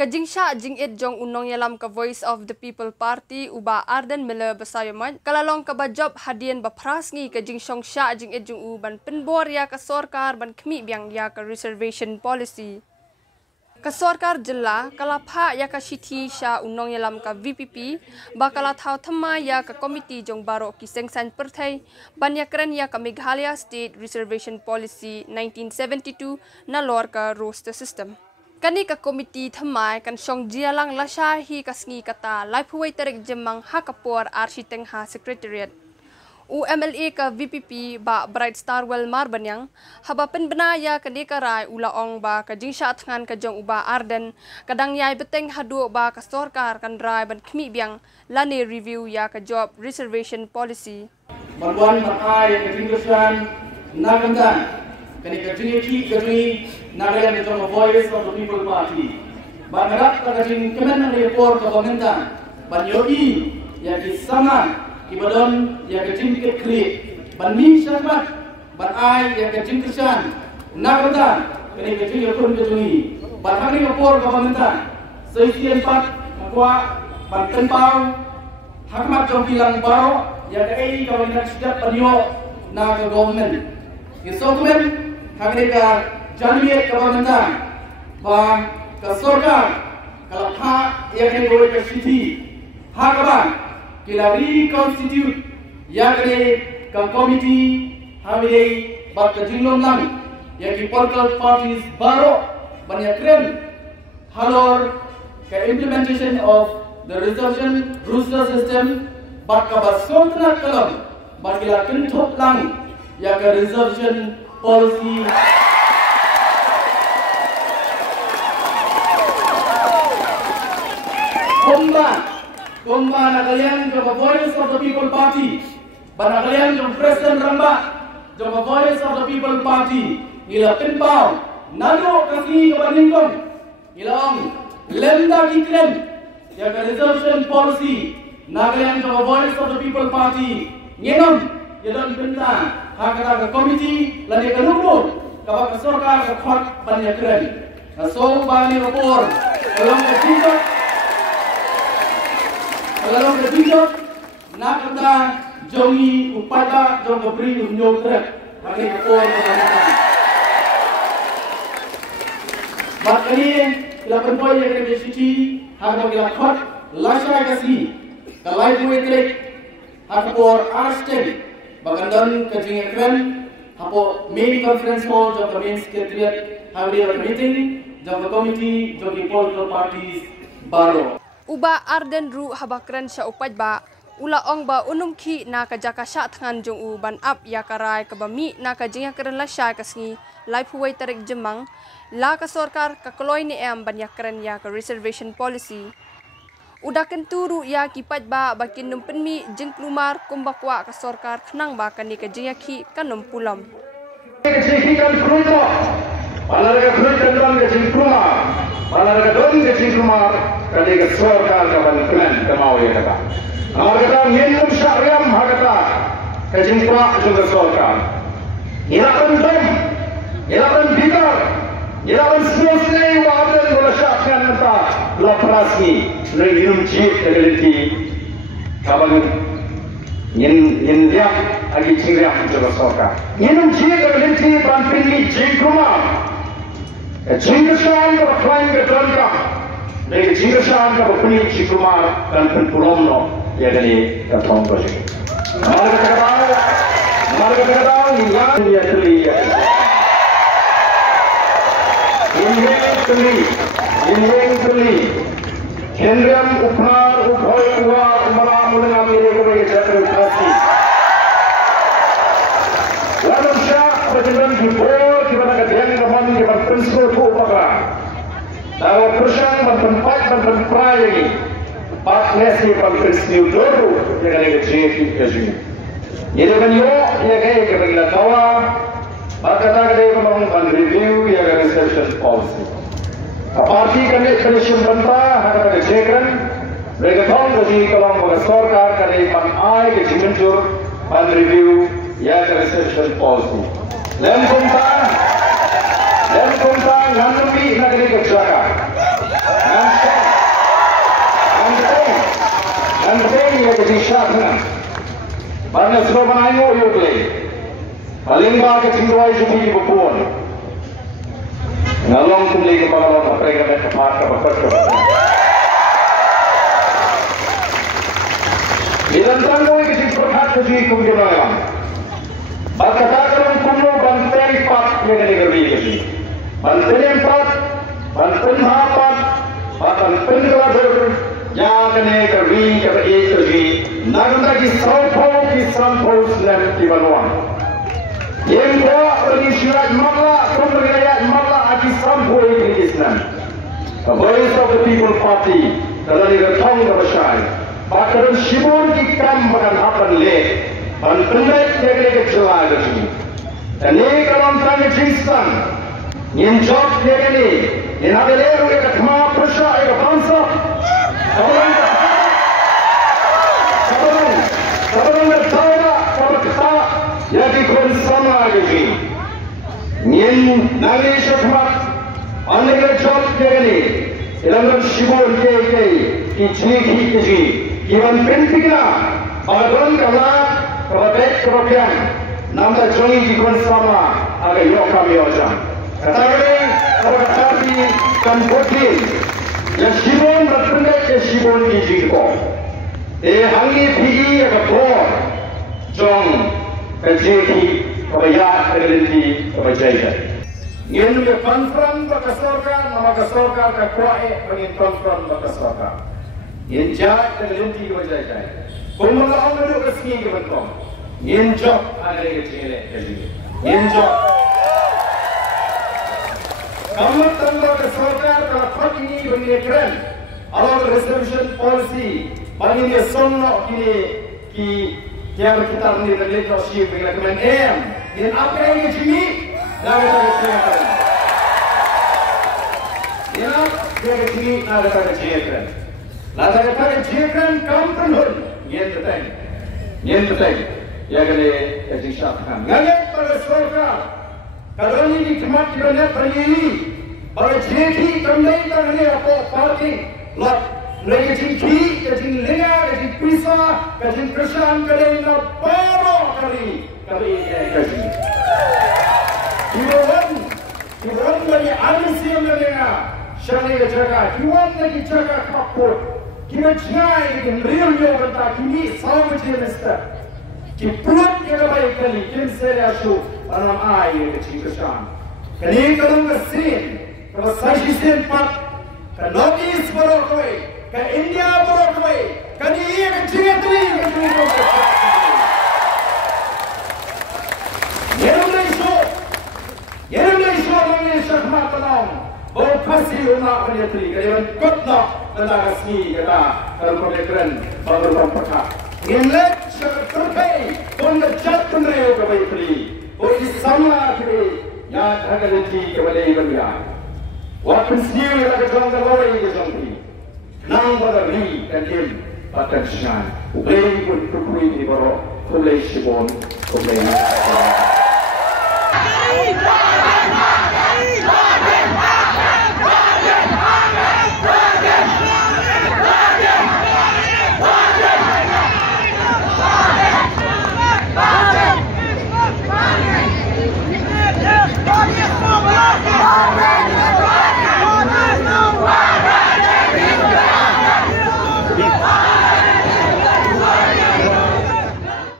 Ka jingshah jingit jong unong yalam ka Voice of the People Party Bah Ardent mele besayamat kalalong ka bajob hadian baprasngi ka jingshong sha jingit jong ban penbor ya ka sorkar ban khmi biang ya ka Reservation Policy. Ka sorkar jilla kalapha ya ka shithi sha unong yalam ka VPP bakala thau thama ya ka committee jong baro ki sengsan perthai ban iakren ya ka Meghalaya State Reservation Policy 1972 na lor ka roster system. Kani ka komiti thamai kan song jialang lasha hi kasngi kata laipuai tarik jemang hakapor architeng ha secretariat. UMLA ka VPP ba Bright Starwell Marbanyang haba penbenaya kani karai ulaong ba ka jingshah thngan ka jong Bah Ardent kadang yai beteng hadu ba ka sorkar kan rai ban khmi biang lani review ya ka job reservation policy. Bantuan makai ka jingshah nagandan kani ka jingki Nagayan ito ang Voice of the People Party. Bangarap ka kasing kemen ng report ka pangenta. Banyoi, ya kisama, ibadon, ya kajing kekri. Banmin syarbat, banay, ya kajing kesan. Nagatan, kani kajing yapun kajungi. Banhangin report ka pangenta. Seisian pat, makwa, bantenpaw, hakmat jong bilang baro, ya kai kawanan sedap banyo na ka government. Isokumen, kami ka Janwiyat kebanyakan bang ke sorkar kalau hak yang boleh ke siti hak bang kila reconstitute yang ke komiti hamilai bak ke jinglom lang yang ke political parties baru banyak keren halor ke implementation of the reservation roster system bak ke basontra kalam bak kila kentuk lang yang ke reservation policy. Kumba nakalian jong Voice of the People Party, banakalian jong President Ramba, jong Voice of the People Party, nila pinpaw, nalo kasi kabaningkong, nilaong lenda kitren, ya ka Reservation Policy, nakalian jong Voice of the People Party, ngenom, yadon pinta, hakata ka committee, lani ka nubo, kabak ka sorkar ka khot banyakren, nasong bani rapor, kalong ka tingkot. Kalau ketiga, nak kata jongi upada jong beri unyong trek, hari kepol kebanyakan. Bak ini lapan poin yang kena sisi, harga kita khot lasha kasih, kalai poin trek, harga por arsten, bagandan kajing ekran, hapo main conference hall jong main secretariat, hari meeting, jong committee, jong political parties baru. Bah Ardent ru habakren sya upaj ba ulaong ba unum ki na ka jaka sya thngan jong ban up ya karai ka bami na ka jingya keren la sya kasngi life huwai tarik jemang la ka sorkar ka koloi ni em ban ya keren ya ka reservation policy udaken turu ya ki paj ba bakin num penmi jing plumar kumbakwa ka sorkar khnang ba kani ka jingya ki kanum pulam Malah kerja dalam kecil rumah, malah dalam kecil rumah, ketika sorkar kawan plan kemau ya kata. Malah kata minum syariam kata kecil rumah juga sorkar. Iakren dom, iakren bidar, iakren selesai wadah bersyakkan kata laprasi, minum jip terjadi kawan yin liap agi cingriak juga sorkar. Minum jip terjadi banpingi jip rumah. Jingshah ka klaim ke drangka, dari jingshah ka puni cikumar dan penpulomno ya dari katong project. Marga kata yang dia teli. Ini teli. Kendriam upnar uphoi uwa malam dengan mereka bagi jatuh kasih. Lalu syah presiden jubor kita katakan kawan kita prinsip tu apa? Dalam persiang bertempat bertempat ini, pas nasi berprinsip dulu jangan lagi jadi kerja. Jadi banyo ya kayak kita tahu, berkata kita memang review ya reservation policy. Parti kami commission bantah harga iakren, mereka tahu jadi kalau sorkar kami panai kejimenjur review ya reservation policy. Lem kontan, ngantepi nak kerja. ke jingshah thngan. Barna slogan ayo yukle. Paling ba ke jingwai jupi di bukuan. Ngalong kumli ke pangalong kapre ke kapat kapat kapat. Idan tangoi ke jingprohat ke jing kumjinoyam. Bakata kalong kumlo banteng pat ke negeri ke jing. Banteng pat, banteng hapat, banteng pengelar yang kene keri kata ekeri naganda ki sampo slam ki banwan yang doa bagi Syllad malla pemerintahan malla aki sampo ekeri Islam the voice of the people party dalam diretong bersai bakal shibun ki kam bagan apan le ban pendek negeri kecela ini dan ini kalau tanya jingshah nyinjok negeri ini ada leru yang kema persya yang bangsa Sabang bertanya kepada kita yang dikonsumsi lagi. Nin nari syakmat, anda job begini, dalam shibun ke, kiji, kiban pentingnya, badan kalah, kebaik keropian, nama jongi dikonsumsi agak yokam yojam. Katakan kepada kami kan botin. Ya shibun berpendek ke shibun ijiko. Hangi pigi ke bor, jong ke jeki, ke bayat, ke lenti, ke bajaya. Ingin ke konfront ke sorkar, nama ke sorkar ke kuae, ingin konfront ke sorkar. Ingin jat ke lenti ke bajaya. Kumala amadu ke sini ke bentuk. Ingin job ada ke cile ke sini. Ingin job. Kamu tangga ke sorkar kalau kau ini iakren, alor Reservation Policy, bagi dia sonok kini ki tiada kita ni leadership dengan kemen yang apa yang ini dah kita siapkan. Ya, dia ini dah kita siapkan. Dah kita siapkan kampun yang betul, ya kene jingshah thngan. Ngaget pada sorkar. Kalau ini cuma kita beri, kalau jadi kembali tadi apa parti, lot mereka jingki, jing lenga, jing pisah, jing kesan kali na baru kali kaji. Kiwan bagi alisiam lenga, syari jaga, kiwan lagi jaga kapur, kiwan jai, kiwan real yo berta, kini sama jenisnya. Kipulut yang baik kali, kim seriasu, anam air kecil kesan. Kini kalau kesin, kalau saji sen pat, ke Northeast baru koi, ke India baru koi, kini ia kecil tri, kecil koi. Yeruleisho mengenai syakmat tenang, baru kasih umat penyetri, kalian kutnak tentang asmi kata dalam pemekaran baru berpekat. Inlet syakmat terkai, pun lejat penerima kebaik peri, pun disama kiri, yang agak leti kepada ibadah. Waktu sendiri ada jangka lori ke jangki, nang pada ri dan dia patah syan, ublei pun perkui di bawah, ublei shibon, ublei.